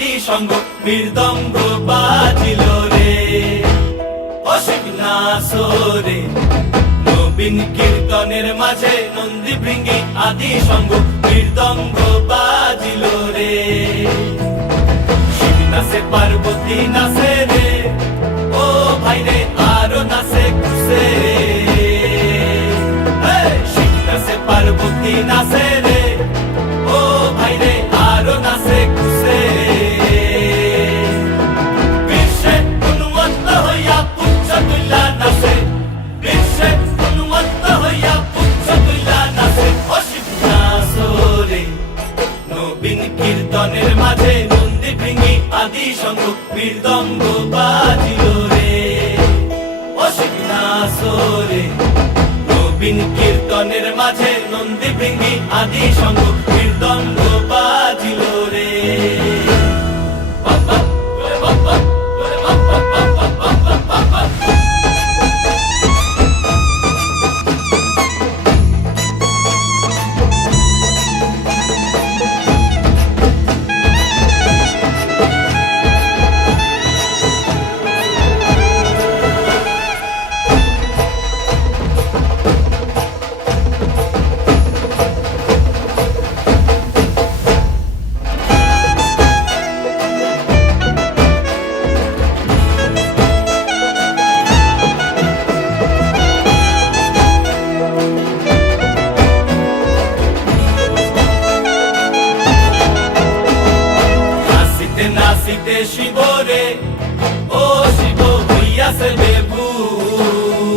আদি সঙ্গ মৃদঙ্গ বাজিল রে। অসীম নাসরে নবীন কীর্তনের মাঝে নন্দী ভৃঙ্গি আদি সঙ্গ মৃদঙ্গ বাজিল রে। শিব নাচে পার্বতী নাচে রে, ও ভাই রে আরো নাচে খুশে। শিব নাচে পার্বতী নাচে রে, ও ভাই রে আরো নাচে খুশে। বিশ্বে উন্মত্ত হইয়া পুচ্ছ তুল্লা নাচে, বিশ্বে উন্মত্ত হইয়া পুচ্ছ তুল্লা নাচে। অসীম নাচরে নবীন কীর্তনের মাঝে নন্দী ভৃঙ্গি আদি সঙ্গ মৃদঙ্গ বাজিল রে। অসীম নাচরে নবীন কীর্তনের মাঝে নন্দী ভৃঙ্গি আদি সঙ্গ মৃদঙ্গ বাজিল রে। নাচিতে শিব রে, ও শিব হইয়াছে বেভুল।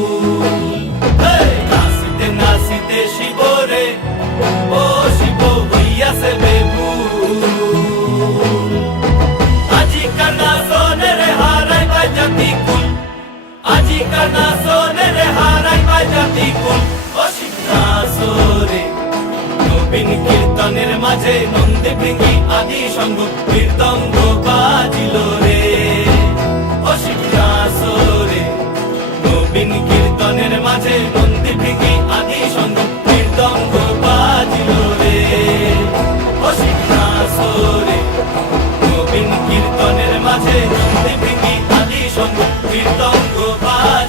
নাচিতে নাচিতে শিব রে, ও শিব হইয়াছে বেভুল। আজিকার নাচনে রে হারাই পাই জাতি কুল, আজিকার নাচনে রে হারাই পাই জাতি কুল। অসীম নাচরে নবীন কীর্তনের মাঝে নন্দী ভৃঙ্গি আদি সঙ্গ মৃদঙ্গ বাজিল রে। অসীম নাচরে নবীন কীর্তনের মাঝে নন্দী ভৃঙ্গি আদি সঙ্গ মৃদঙ্গ বাজিল রে। অসীম নাচরে নবীন কীর্তনের মাঝে নন্দী ভৃঙ্গি আদি সঙ্গ মৃদঙ্গ বাজিল।